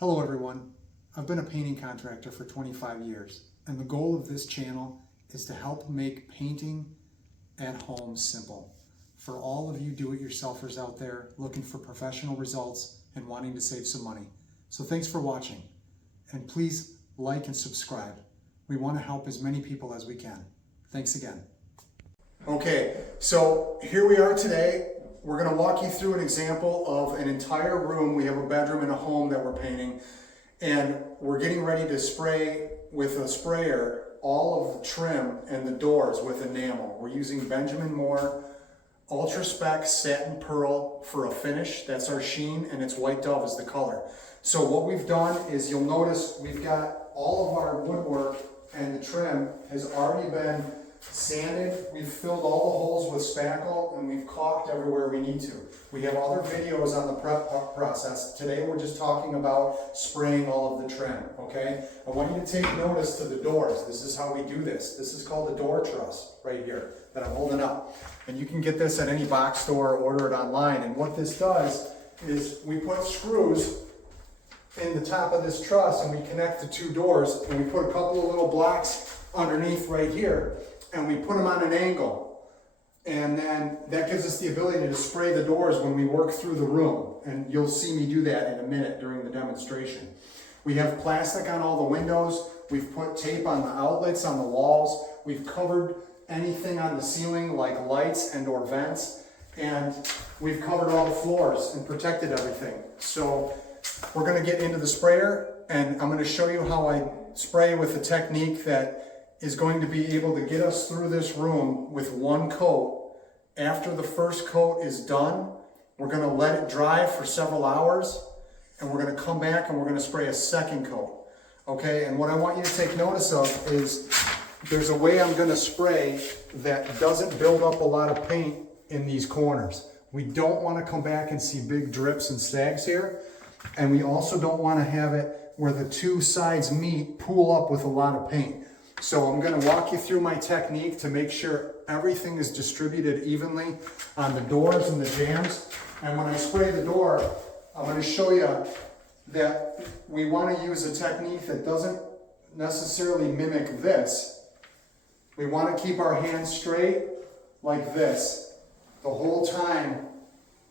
Hello everyone, I've been a painting contractor for 25 years and the goal of this channel is to help make painting at home simple. For all of you do-it-yourselfers out there looking for professional results and wanting to save some money. So thanks for watching and please like and subscribe. We want to help as many people as we can. Thanks again. Okay, so here we are today. We're going to walk you through an example of an entire room. We have a bedroom and a home that we're painting, and we're getting ready to spray with a sprayer all of the trim and the doors with enamel. We're using Benjamin Moore Ultra Spec Satin Pearl for a finish. That's our sheen, and it's White Dove is the color. So what we've done is, you'll notice we've got all of our woodwork and the trim has already been sanded. We've filled all the holes with spackle and we've caulked everywhere we need to. We have other videos on the prep process. Today we're just talking about spraying all of the trim, okay? I want you to take notice to the doors. This is how we do this. This is called a door truss right here that I'm holding up. And you can get this at any box store or order it online. And what this does is we put screws in the top of this truss and we connect the two doors and we put a couple of little blocks underneath right here. And we put them on an angle, and then that gives us the ability to spray the doors when we work through the room, and you'll see me do that in a minute during the demonstration. We have plastic on all the windows, we've put tape on the outlets on the walls, we've covered anything on the ceiling like lights and or vents, and we've covered all the floors and protected everything. So we're going to get into the sprayer, and I'm going to show you how I spray with a technique that is going to be able to get us through this room with one coat. After the first coat is done, we're going to let it dry for several hours, and we're going to come back and we're going to spray a second coat. Okay, and what I want you to take notice of is there's a way I'm going to spray that doesn't build up a lot of paint in these corners. We don't want to come back and see big drips and sags here, and we also don't want to have it where the two sides meet, pool up with a lot of paint. So I'm going to walk you through my technique to make sure everything is distributed evenly on the doors and the jambs. And when I spray the door, I'm going to show you that we want to use a technique that doesn't necessarily mimic this. We want to keep our hands straight like this the whole time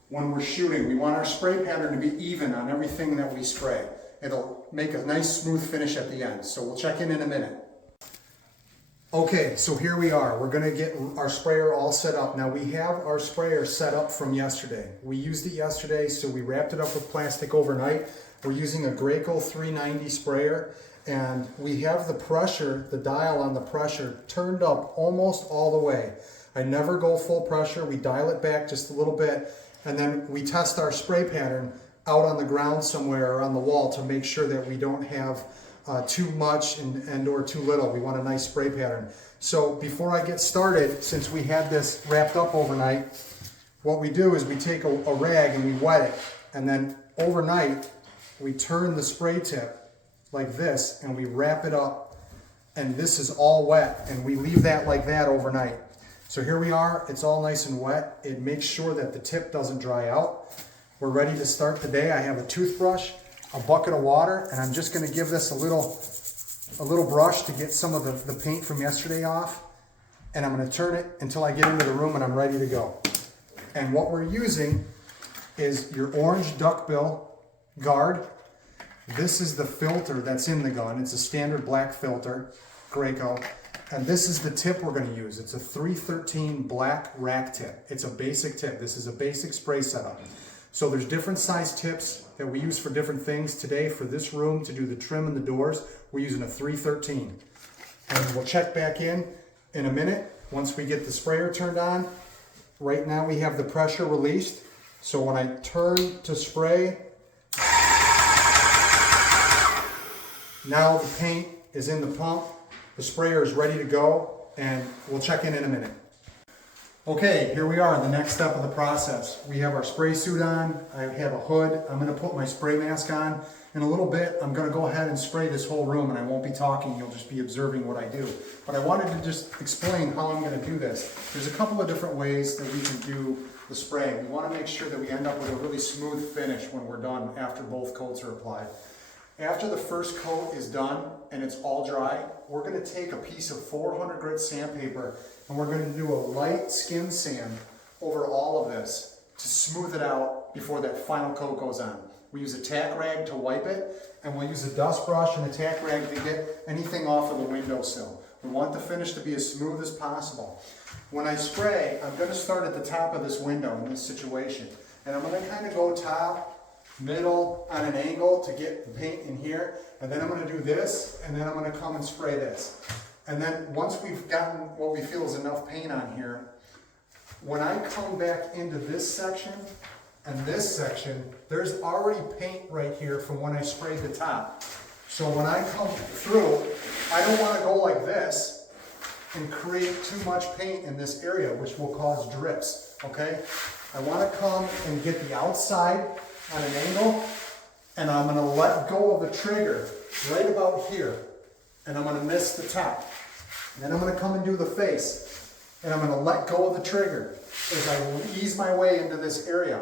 when we're shooting. We want our spray pattern to be even on everything that we spray. It'll make a nice smooth finish at the end. So we'll check in a minute. Okay, so here we are. We're going to get our sprayer all set up. Now we have our sprayer set up from yesterday. We used it yesterday, so we wrapped it up with plastic overnight. We're using a Graco 390 sprayer, and we have the pressure, the dial on the pressure, turned up almost all the way. I never go full pressure. We dial it back just a little bit, and then we test our spray pattern out on the ground somewhere or on the wall to make sure that we don't have too much and or too little. We want a nice spray pattern. So before I get started, since we had this wrapped up overnight, what we do is we take a rag and we wet it, and then overnight we turn the spray tip like this and we wrap it up, and this is all wet, and we leave that like that overnight. So here we are, it's all nice and wet. It makes sure that the tip doesn't dry out. We're ready to start the day. I have a toothbrush, a bucket of water, and I'm just going to give this a little brush to get some of the paint from yesterday off, and I'm going to turn it until I get into the room and I'm ready to go. And what we're using is your orange duckbill guard. This is the filter that's in the gun. It's a standard black filter, Graco, and this is the tip we're going to use. It's a 313 black rack tip. It's a basic tip. This is a basic spray setup. So there's different size tips that we use for different things. Today for this room, to do the trim and the doors, we're using a 313. And we'll check back in a minute once we get the sprayer turned on. Right now we have the pressure released. So when I turn to spray, now the paint is in the pump. The sprayer is ready to go, and we'll check in a minute. Okay, here we are, the next step of the process. We have our spray suit on, I have a hood, I'm going to put my spray mask on. In a little bit, I'm going to go ahead and spray this whole room, and I won't be talking, you'll just be observing what I do. But I wanted to just explain how I'm going to do this. There's a couple of different ways that we can do the spray. We want to make sure that we end up with a really smooth finish when we're done after both coats are applied. After the first coat is done and it's all dry, we're going to take a piece of 400 grit sandpaper and we're going to do a light skin sand over all of this to smooth it out before that final coat goes on. We use a tack rag to wipe it, and we'll use a dust brush and a tack rag to get anything off of the windowsill. We want the finish to be as smooth as possible. When I spray, I'm going to start at the top of this window in this situation, and I'm going to kind of go top, middle, on an angle to get the paint in here, and then I'm going to do this, and then I'm going to come and spray this. And then once we've gotten what we feel is enough paint on here, when I come back into this section and this section, there's already paint right here from when I sprayed the top. So when I come through, I don't want to go like this and create too much paint in this area, which will cause drips, okay? I want to come and get the outside on an angle, and I'm going to let go of the trigger right about here, and I'm going to miss the top. And then I'm going to come and do the face, and I'm going to let go of the trigger as I ease my way into this area.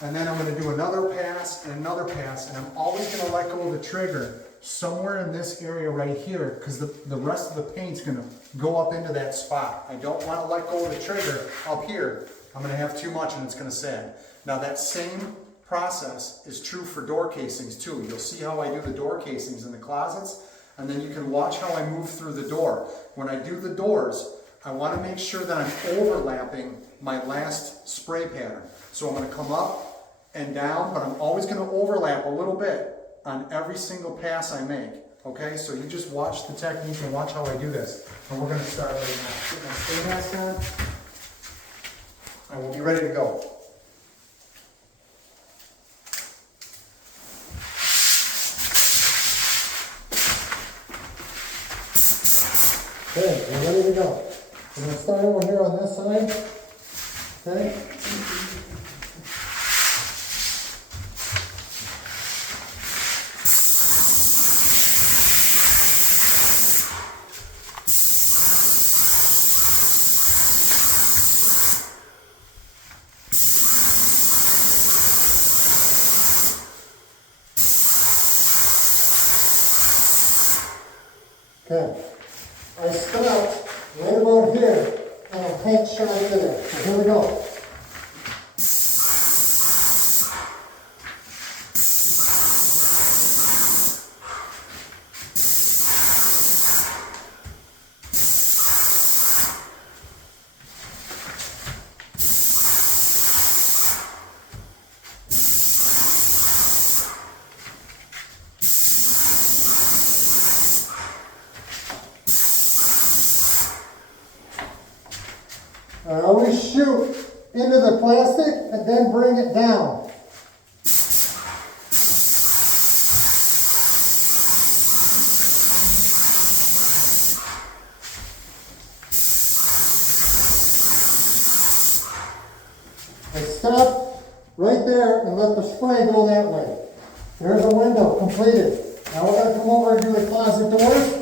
And then I'm going to do another pass and another pass, and I'm always going to let go of the trigger somewhere in this area right here, because the rest of the paint's going to go up into that spot. I don't want to let go of the trigger up here. I'm going to have too much and it's going to sag. Now that same process is true for door casings too. You'll see how I do the door casings in the closets, and then you can watch how I move through the door. When I do the doors, I want to make sure that I'm overlapping my last spray pattern. So I'm going to come up and down, but I'm always going to overlap a little bit on every single pass I make. Okay, so you just watch the technique and watch how I do this. And we're going to start right now. Get my spray mask on, and we'll be ready to go. Okay, we're ready to go. We're going to start over here on this side. Okay. Okay. I stopped right about here, and I'll paint shot into there. So here we go. I always shoot into the plastic and then bring it down. I stop right there and let the spray go that way. There's a window completed. Now we're going to come over and do the closet doors.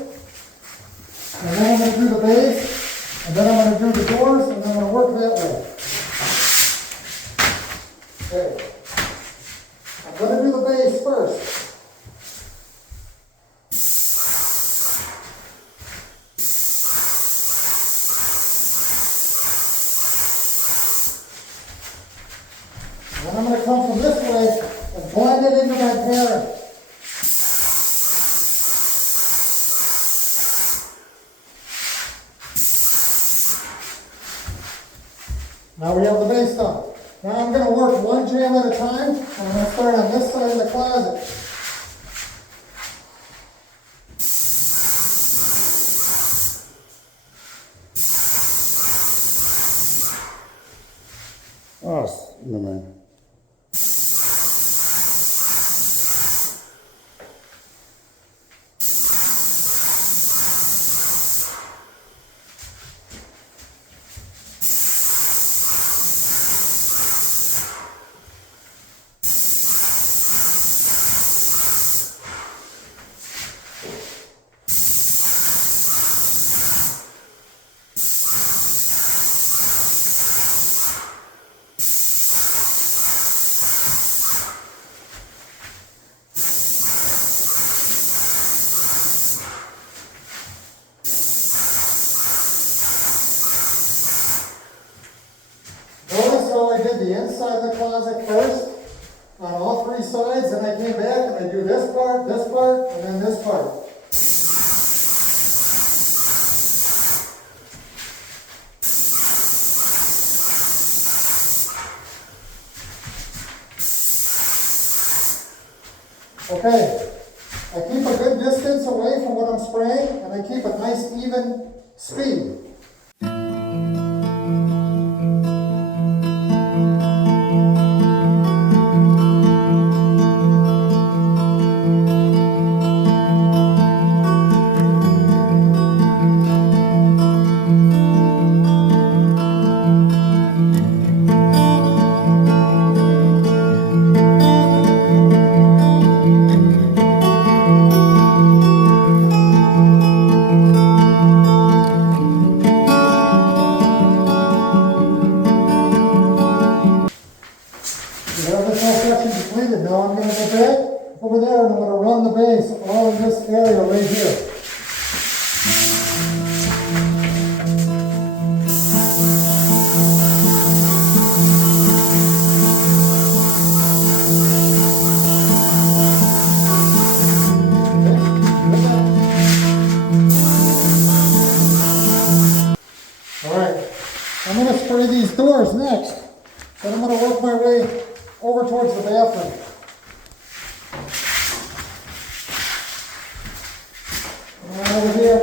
And then I'm going to do the base. And then I'm going to do the doors, and then I'm going to work that way. Okay. I'm going to do the base first. And then I'm going to come from this way and blend it into my pattern. Now we have the base done. Now I'm going to work one jam at a time, and I'm going to start on this side of the closet. Oh, no man. this part, and then this part. Okay, I keep a good distance away from what I'm spraying, and I keep a nice even speed. Now I'm going to go back over there and I'm going to run the base all in this area right here. Alright, I'm going to spray these doors next. Then I'm going to work my way over towards the bathroom. Over here.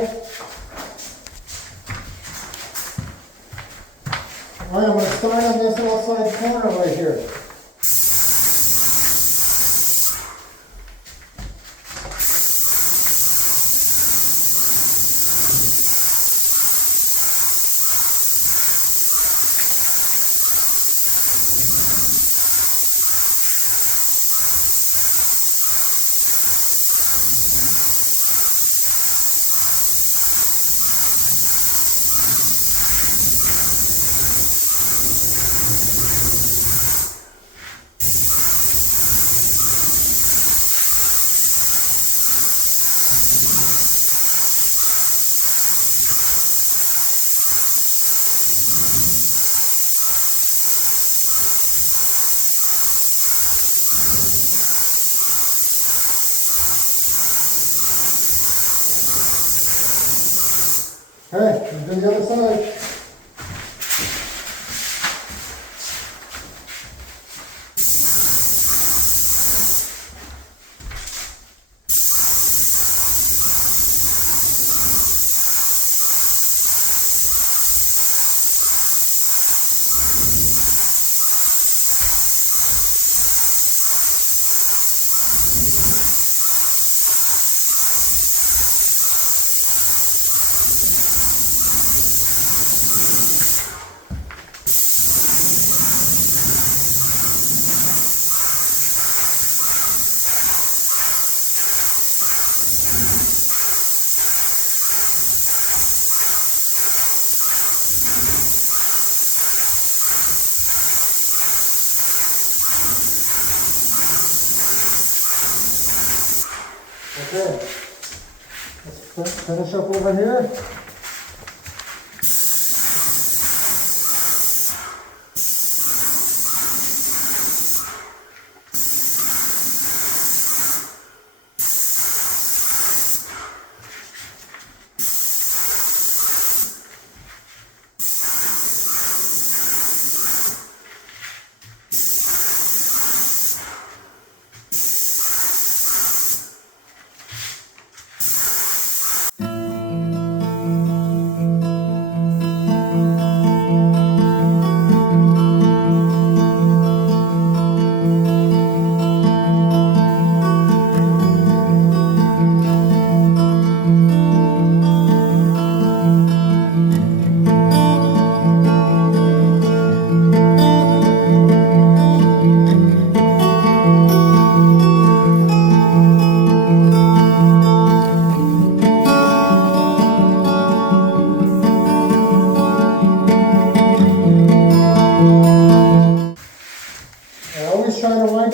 Alright, I'm going to start on this outside corner right here. Okay, let's do the other side. Okay, let's finish up over here.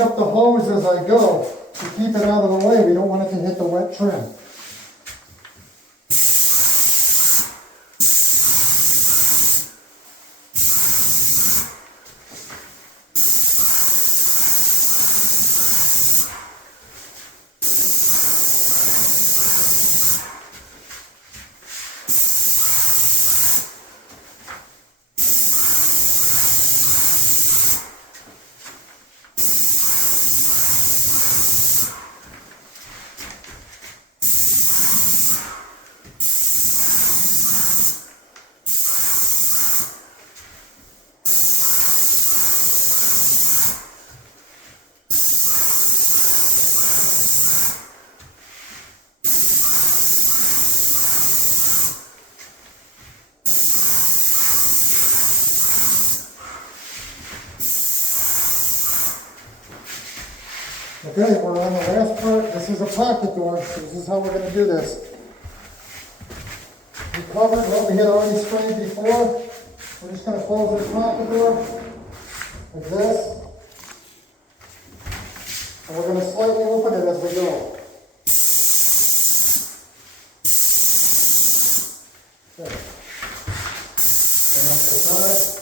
Up the hose as I go to keep it out of the way. We don't want it to hit the wet trim. Okay, we're on the last part. This is a pocket door. This is how we're going to do this. We covered what we had already sprayed before. We're just going to close the pocket door like this. And we're going to slightly open it as we go. Okay. And on the side.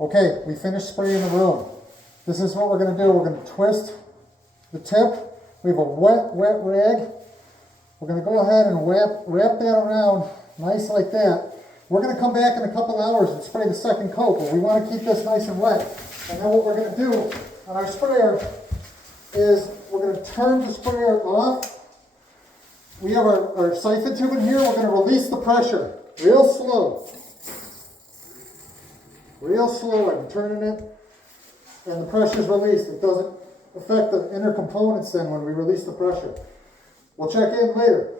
Okay, we finished spraying the room. This is what we're going to do. We're going to twist the tip. We have a wet rag. We're going to go ahead and wrap that around nice like that. We're going to come back in a couple hours and spray the second coat, but we want to keep this nice and wet. And then what we're going to do on our sprayer is we're going to turn the sprayer off. We have our siphon tube in here. We're going to release the pressure real slow. Real slow, I'm turning it, and the pressure is released. It doesn't affect the inner components then when we release the pressure. We'll check in later.